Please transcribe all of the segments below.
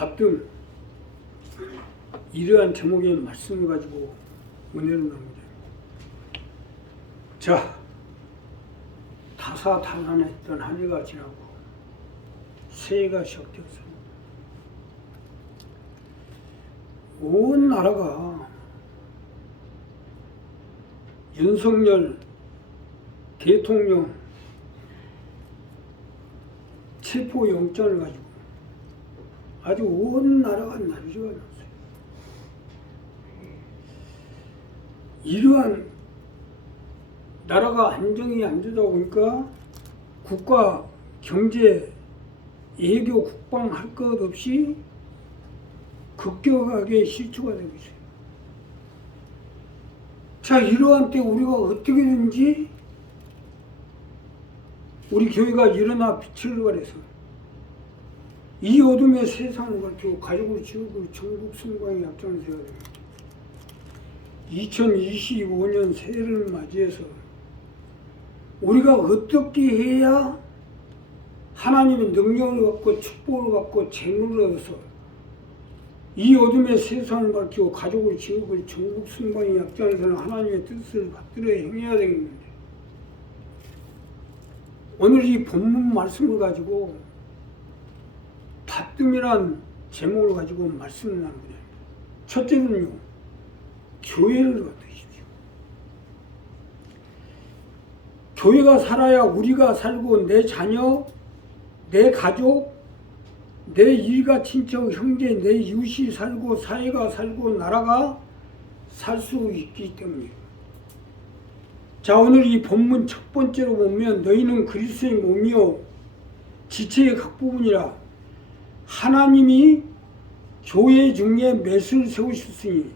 받든 이러한 제목의 말씀을 가지고 은혜를 나눕니다. 자, 다사다난했던 한 해가 지나고 새해가 시작되었습니다. 온 나라가 윤석열 대통령 체포영장을 가지고 아주 온 나라가 난리가 났어요. 이러한 나라가 안정이 안 되다 보니까 국가 경제 외교 국방 할 것 없이 급격하게 실추가 되고 있어요. 자, 이러한 때 우리가 어떻게든지 우리 교회가 일어나 빛을 발해서 이 어둠의 세상을 밝히고 가족을 지우고 전국 성광에 앞장서야 됩니다. 2025년 새해를 맞이해서 우리가 어떻게 해야 하나님의 능력을 받고 축복을 받고 재물을 얻어서 이 어둠의 세상을 밝히고 가족을 지우고 전국 성광에 앞장서는 하나님의 뜻을 받들어 행해야 되겠는데, 오늘 이 본문 말씀을 가지고 다뜸이란 제목을 가지고 말씀을 나눕니다. 첫째는요, 교회를 갖으십시오. 교회가 살아야 우리가 살고 내 자녀, 내 가족, 내 일가 친척, 형제, 내 이웃이 살고 사회가 살고 나라가 살 수 있기 때문이에요. 자, 오늘 이 본문 첫 번째로 보면 너희는 그리스도의 몸이요 지체의 각 부분이라 하나님이 교회 중에 맷을 세우셨으니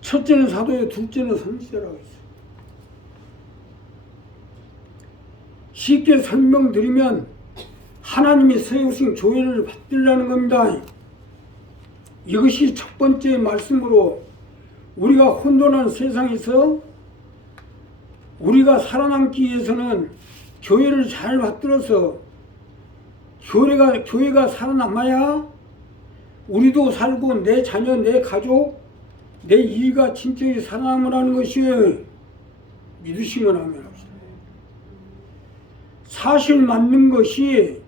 첫째는 사도요 둘째는 선지자라고 했어요. 쉽게 설명드리면 하나님이 세우신 교회를 받들라는 겁니다. 이것이 첫 번째 말씀으로 우리가 혼돈한 세상에서 우리가 살아남기 위해서는 교회를 잘 받들어서 교회가 살아남아야 우리도 살고 내 자녀, 내 가족, 내 일가 친척이 살아남으라는 것이에요. 믿으시면 하면 합시다. 사실 맞는 것이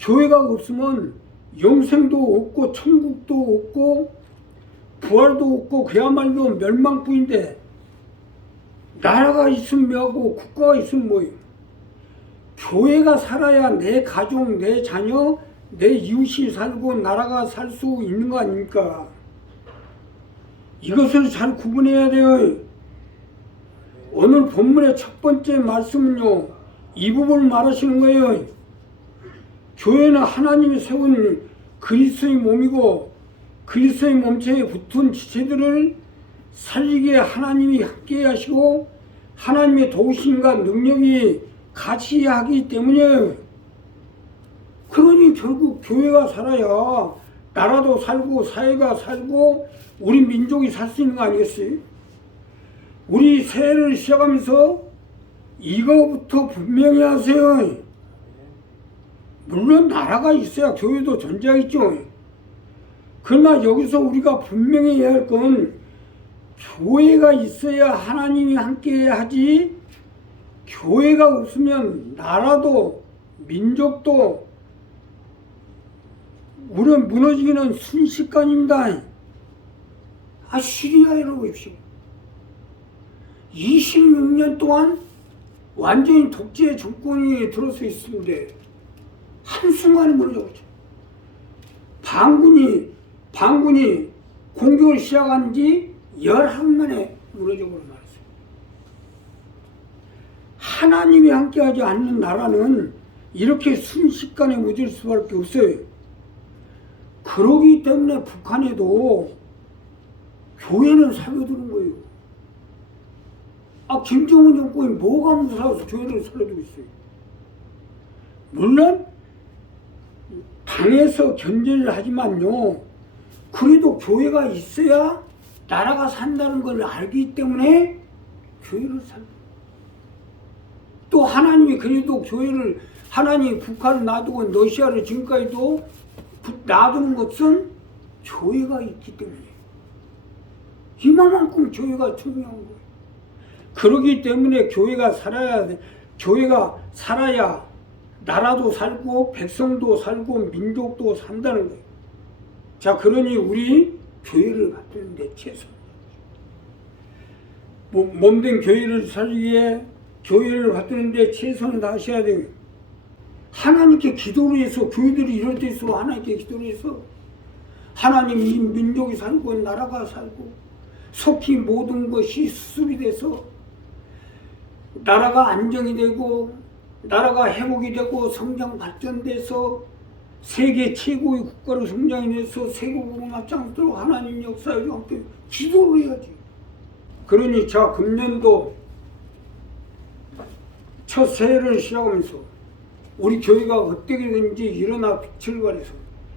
교회가 없으면 영생도 없고 천국도 없고 부활도 없고 그야말로 멸망뿐인데, 나라가 있으면 뭐하고 국가가 있으면 뭐예요? 교회가 살아야 내 가족, 내 자녀, 내 이웃이 살고 나라가 살 수 있는 거 아닙니까? 이것을 잘 구분해야 돼요. 오늘 본문의 첫 번째 말씀은요, 이 부분을 말하시는 거예요. 교회는 하나님이 세운 그리스도의 몸이고 그리스도의 몸체에 붙은 지체들을 살리기에 하나님이 함께 하시고 하나님의 도우심과 능력이 같이 하기 때문에, 그러니 결국 교회가 살아야 나라도 살고 사회가 살고 우리 민족이 살 수 있는 거 아니겠어요? 우리 새해를 시작하면서 이거부터 분명히 하세요. 물론 나라가 있어야 교회도 존재하겠죠. 그러나 여기서 우리가 분명히 해야 할 건 교회가 있어야 하나님이 함께 하지, 교회가 없으면 나라도 민족도 우리는 무너지기는 순식간입니다. 시리아를 보십시오. 26년 동안 완전히 독재 정권이 들어서 있었는데 한순간에 무너져버렸죠. 반군이 공격을 시작한 지 열한 만에 무너져버려 말았어요. 하나님이 함께하지 않는 나라는 이렇게 순식간에 무너질 수밖에 없어요. 그러기 때문에 북한에도 교회는 살려두는 거예요. 김정은 정권이 뭐가 무서워서 교회를 살려두고 있어요. 물론 당에서 견제를 하지만요, 그래도 교회가 있어야 나라가 산다는 걸 알기 때문에 교회를 살려. 또 하나님이 그래도 교회를, 하나님이 북한을 놔두고 러시아를 지금까지도 놔두는 것은 교회가 있기 때문에 이만큼 교회가 중요한 거예요. 그러기 때문에 교회가 살아야 나라도 살고 백성도 살고 민족도 산다는 거예요. 자, 그러니 우리 교회를 갖추는데 최선. 몸된 교회를 살기 위해 교회를 갖추는데 최선을 다하셔야 돼요. 하나님께 기도를 해서 교회들이 이럴 때 있어 하나님께 기도를 해서 하나님 이 민족이 살고 나라가 살고 속히 모든 것이 수습이 돼서 나라가 안정이 되고 나라가 회복이 되고 성장 발전돼서 세계 최고의 국가로 성장해서 세계복음 앞장서도록 하나님 역사에 함께 기도를 해야지. 그러니 자, 금년도 첫 새해를 시작하면서 우리 교회가 어떻게든지 일어나 빛을 발해서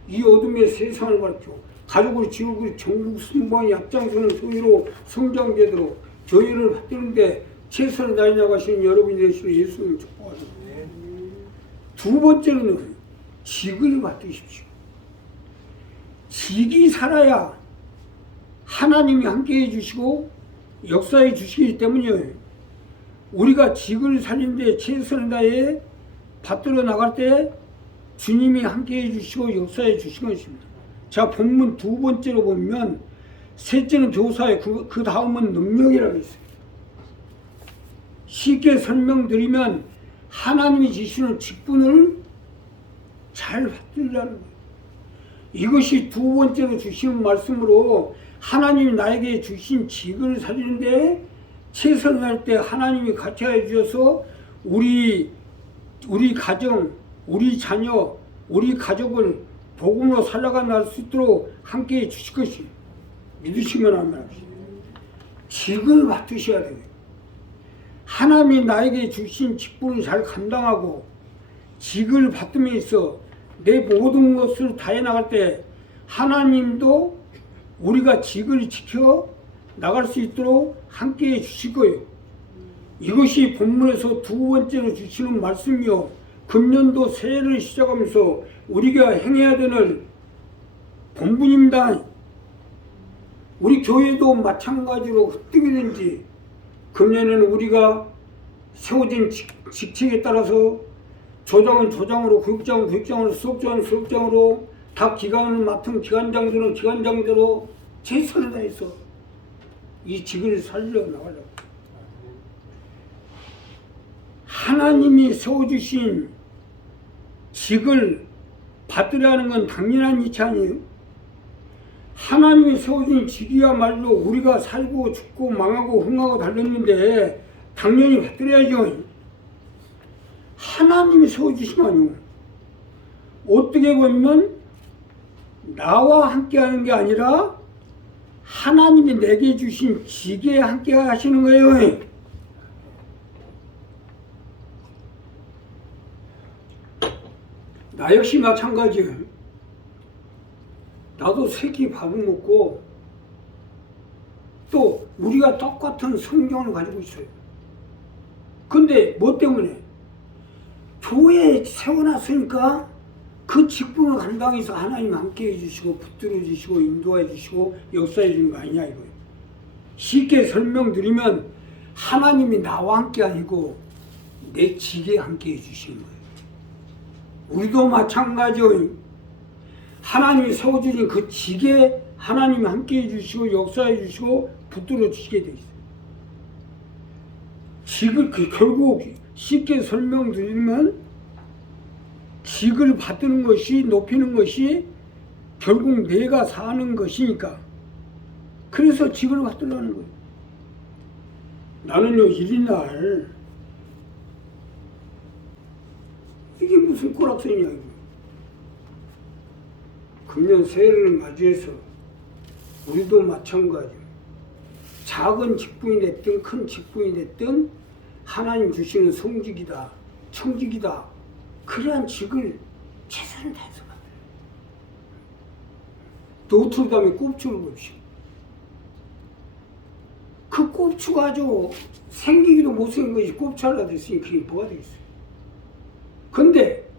이 어둠의 세상을 가르쳐 가족을 지우고 전국 순방이 앞장서는 소위로 성장되도록 교회를 받드는데 최선을 다해 나가시는 여러분이 되시고 예수님 축복하십니다. 두 번째로는 직을 받으십시오. 직이 살아야 하나님이 함께해 주시고 역사해 주시기 때문에 우리가 직을 살리는데 최선을 다해 받들어 나갈 때 주님이 함께해 주시고 역사해 주신 것입니다. 자, 본문 두 번째로 보면 셋째는 교사에 그 다음은 능력이라고 있어요. 쉽게 설명드리면 하나님이 주시는 직분을 잘 받들라는 거예요. 이것이 두 번째로 주시는 말씀으로 하나님이 나에게 주신 직을 살리는데 최선을 다할 때 하나님이 같이 해주셔서 우리 가정, 우리 자녀, 우리 가족을 복음으로 살아가 날 수 있도록 함께해 주실 것이 믿으시면 합니다. 직을 맡으셔야 돼요. 하나님이 나에게 주신 직분을 잘 감당하고 직을 받으면서 내 모든 것을 다해 나갈 때 하나님도 우리가 직을 지켜 나갈 수 있도록 함께해 주실 거예요. 이것이 본문에서 두 번째로 주시는 말씀이요. 금년도 새해를 시작하면서 우리가 행해야 되는 본분입니다. 우리 교회도 마찬가지로 어떻게든지 금년에는 우리가 세워진 직책에 따라서 조장은 조장으로, 교육장은 교육장으로, 수업장은 수업장으로, 각 기관을 맡은 기관장들은 기관장대로 최선을 다해서 이 직을 살려나가려고. 하나님이 세워주신 직을 받으려 하는 건 당연한 이치 아니에요? 하나님이 세워준 직이야말로 우리가 살고 죽고 망하고 흥하고 달렸는데 당연히 받들어야죠. 하나님이 세워주시면요. 어떻게 보면 나와 함께 하는 게 아니라 하나님이 내게 주신 직에 함께 하시는 거예요. 나 역시 마찬가지예요. 나도 새끼 밥을 먹고 또 우리가 똑같은 성경을 가지고 있어요. 근데 뭐 때문에? 교회에 세워놨으니까 그 직분을 감당해서 하나님 함께 해주시고 붙들어 주시고 인도해 주시고 역사해 주는 거 아니냐 이거예요. 쉽게 설명드리면 하나님이 나와 함께 아니고 내 직에 함께 해주시는 거예요. 우리도 마찬가지예요. 하나님이 세워주신 그 직에 하나님이 함께 해주시고 역사해 주시고 붙들어 주시게 돼 있어요. 직을 결국 쉽게 설명드리면 직을 받드는 것이 높이는 것이 결국 내가 사는 것이니까 그래서 직을 받으려는 거예요. 나는요 이리날 이게 무슨 꼬락서이냐 이거. 금년 새해를 맞이해서 우리도 마찬가지예요. 작은 직분이 됐든 큰 직분이 됐든 하나님 주시는 성직이다 청직이다 그러한 직을 최선을 다해서 받아요. 노트르담의 꼽추를 봅시다. 그 꼽추가 아주 생기기도 못생긴 것이 꼽추 하나 됐으니 그게 뭐가 되겠어요. 근데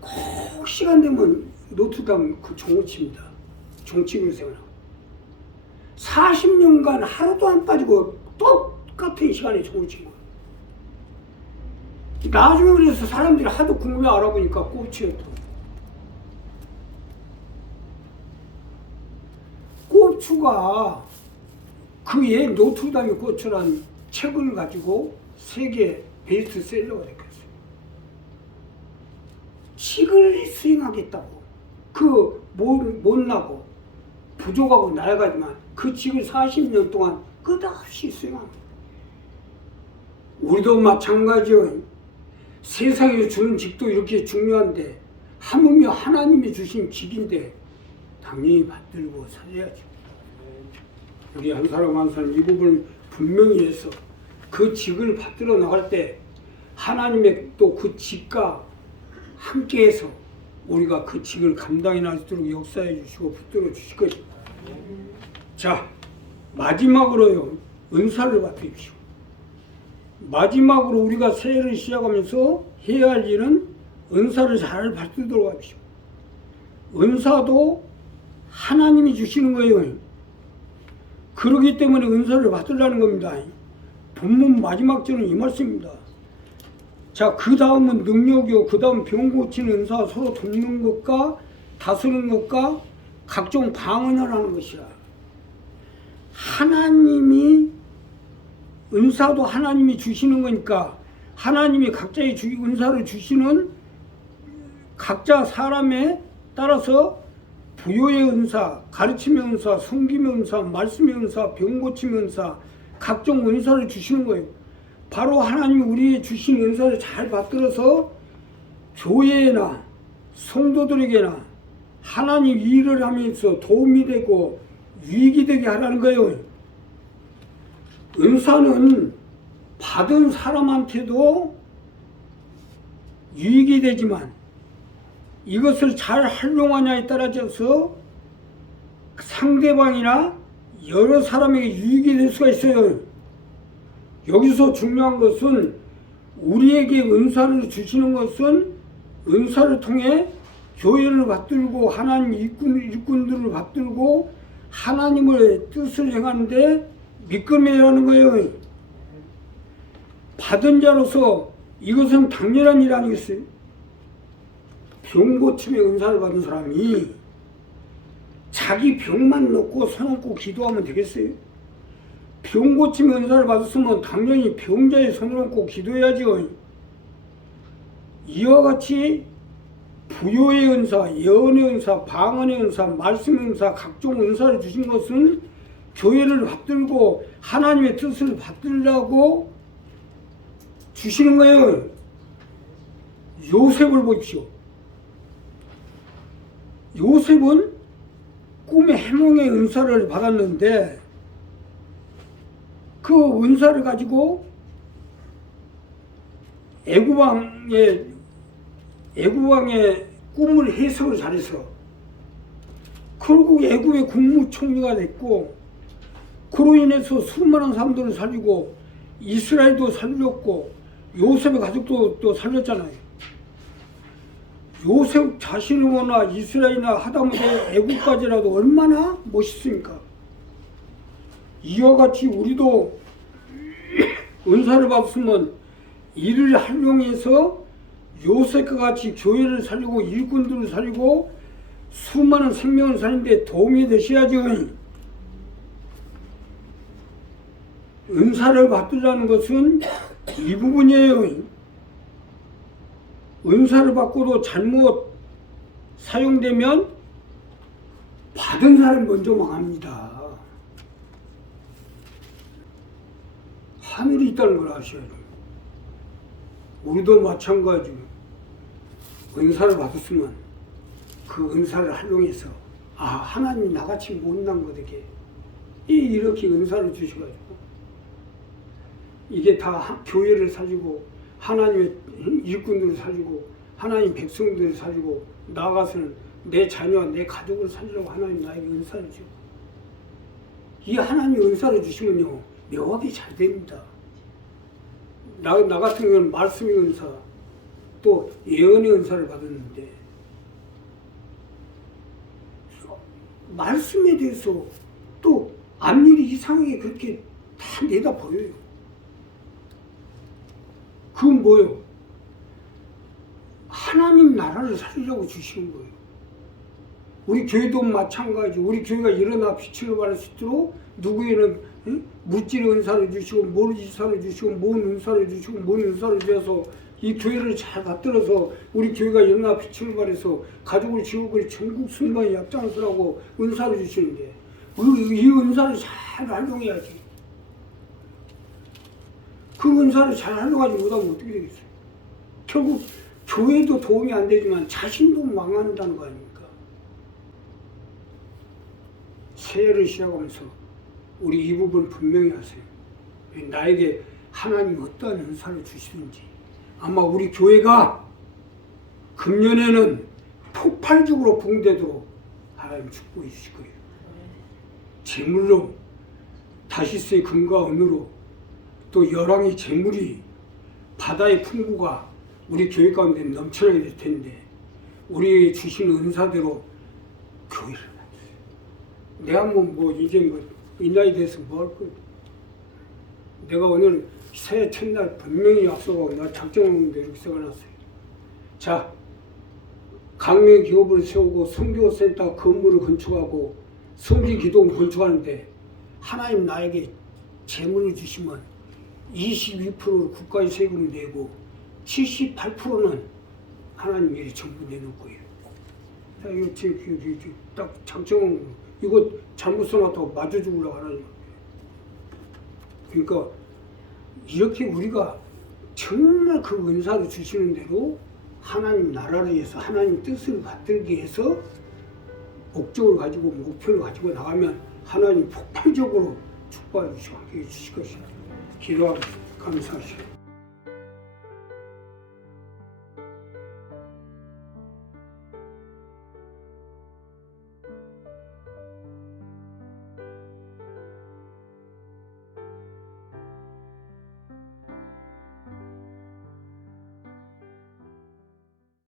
꼭 시간 되면 노트담 그 종호치입니다. 종치으로 생활하고 40년간 하루도 안 빠지고 똑같은 시간에 종호치인 거예요. 나중에 그래서 사람들이 하도 궁금해 알아보니까 꼽추였더라고요. 꼽추가 그의 노트담의 꼽추란 책을 가지고 세계 베스트셀러가 됐어요. 식을 수행하겠다고 못나고 부족하고 낡았지만 그 직을 40년 동안 끝없이 수행합니다. 우리도 마찬가지요. 세상에 주는 직도 이렇게 중요한데 하물며 하나님이 주신 직인데 당연히 받들고 살려야죠. 우리 한 사람 한 사람 이 부분을 분명히 해서 그 직을 받들어 나갈 때 하나님의 또 그 직과 함께해서 우리가 그 직을 감당해 날 수 있도록 역사해 주시고 붙들어 주실 것입니다. 자, 마지막으로요, 은사를 받으십시오. 마지막으로 우리가 새해를 시작하면서 해야 할 일은 은사를 잘 받들도록 하십시오. 은사도 하나님이 주시는 거예요. 그러기 때문에 은사를 받으려는 겁니다. 본문 마지막 절은 이 말씀입니다. 자, 그 다음은 능력이요, 그 다음 병 고치는 은사, 서로 돕는 것과 다스리는 것과 각종 방언을 하는 것이라. 하나님이 은사도 하나님이 주시는 거니까 하나님이 각자의 은사를 주시는 각자 사람에 따라서 부요의 은사, 가르침의 은사, 섬김의 은사, 말씀의 은사, 병 고침의 은사, 각종 은사를 주시는 거예요. 바로 하나님이 우리에게 주신 은사를 잘 받들어서 교회나 성도들에게나 하나님 일을 하면서 도움이 되고 유익이 되게 하라는 거예요. 은사는 받은 사람한테도 유익이 되지만 이것을 잘 활용하냐에 따라서 상대방이나 여러 사람에게 유익이 될 수가 있어요. 여기서 중요한 것은 우리에게 은사를 주시는 것은 은사를 통해 교회를 받들고 하나님 일꾼들을 받들고 하나님의 뜻을 행하는데 미끄럼이라는 거예요. 받은 자로서 이것은 당연한 일 아니겠어요? 병 고침의 은사를 받은 사람이 자기 병만 놓고 손 얹고 기도하면 되겠어요? 병 고침의 은사를 받았으면 당연히 병자의 손을 얹고 기도해야죠. 이와 같이 부요의 은사, 예언의 은사, 방언의 은사, 말씀의 은사, 각종 은사를 주신 것은 교회를 받들고 하나님의 뜻을 받들라고 주시는 거예요. 요셉을 보십시오. 요셉은 꿈의 해몽의 은사를 받았는데 그 은사를 가지고 애국왕의 꿈을 해석을 잘해서 결국 애국의 국무총리가 됐고 그로 인해서 수많은 사람들을 살리고 이스라엘도 살렸고 요셉의 가족도 또 살렸잖아요. 요셉 자신이나 이스라엘이나 하다못해 애국까지라도 얼마나 멋있습니까? 이와 같이 우리도 은사를 받았으면 이를 활용해서 요셉과 같이 교회를 살리고 일꾼들을 살리고 수많은 생명을 살리는데 도움이 되셔야죠. 은사를 받으려는 것은 이 부분이에요. 은사를 받고도 잘못 사용되면 받은 사람이 먼저 망합니다. 하늘이 있다는 걸 아셔야 돼요. 우리도 마찬가지로 은사를 받았으면 그 은사를 활용해서 하나님이 나같이 못난 것에게 이렇게 은사를 주셔가지고 이게 다 교회를 살리고 하나님의 일꾼들을 살리고 하나님 백성들을 살리고 나아가서는 내 자녀와 내 가족을 살리려고 하나님 나에게 은사를 주고 이 하나님이 은사를 주시면요 묘하게 잘 됩니다. 나 같은 경우는 말씀의 은사 또 예언의 은사를 받았는데 말씀에 대해서 또 앞일이 이상하게 그렇게 다 내다 보여요. 그건 뭐예요? 하나님 나라를 살리려고 주시는 거예요. 우리 교회도 마찬가지. 우리 교회가 일어나 빛을 발할 수 있도록 누구에는 물질의 은사를 주시고 뭔 은사를 주시고 뭔 은사를 주시고 뭔 은사를 주셔서 이 교회를 잘 받들어서 우리 교회가 일어나 빛을 발해서 가족을 지옥을 전국 순간에 약장수라고 은사를 주시는데 이 은사를 잘 활용해야지. 그 은사를 잘 활용하지 못하면 어떻게 되겠어요? 결국 교회도 도움이 안 되지만 자신도 망한다는 거 아닙니까? 새해를 시작하면서 우리 이 부분 분명히 하세요. 나에게 하나님이 어떠한 은사를 주시든지 아마 우리 교회가 금년에는 폭발적으로 붕대도록 하나님 축복해 주실 거예요. 재물로 다시스의 금과 은으로 또 열왕의 재물이 바다의 풍부가 우리 교회 가운데 넘쳐나게 될 텐데 우리 주신 은사대로 교회를 만들어요. 내가 뭐 이제 이 나이 돼서 뭐 할 거야. 내가 오늘 새해 첫날 분명히 약속하고 나 작정하는데 이렇게 써놨어요. 자, 강명 기업을 세우고 선교센터 건물을 건축하고 성지 기도를 건축하는데 하나님 나에게 재물을 주시면 22%를 국가의 세금을 내고 78%는 하나님 일에 전부 내놓을 거예요. 자, 이거 지금 딱 작정한 거. 이거 잘못 써놨다고 맞아 죽으려고 하나님. 그러니까 이렇게 우리가 정말 그 은사를 주시는 대로 하나님 나라를 위해서 하나님 뜻을 받들기 위해서 목적을 가지고 목표를 가지고 나가면 하나님 폭발적으로 축복해 주시고 함께 해주실 것이다. 기도하고 감사하시오.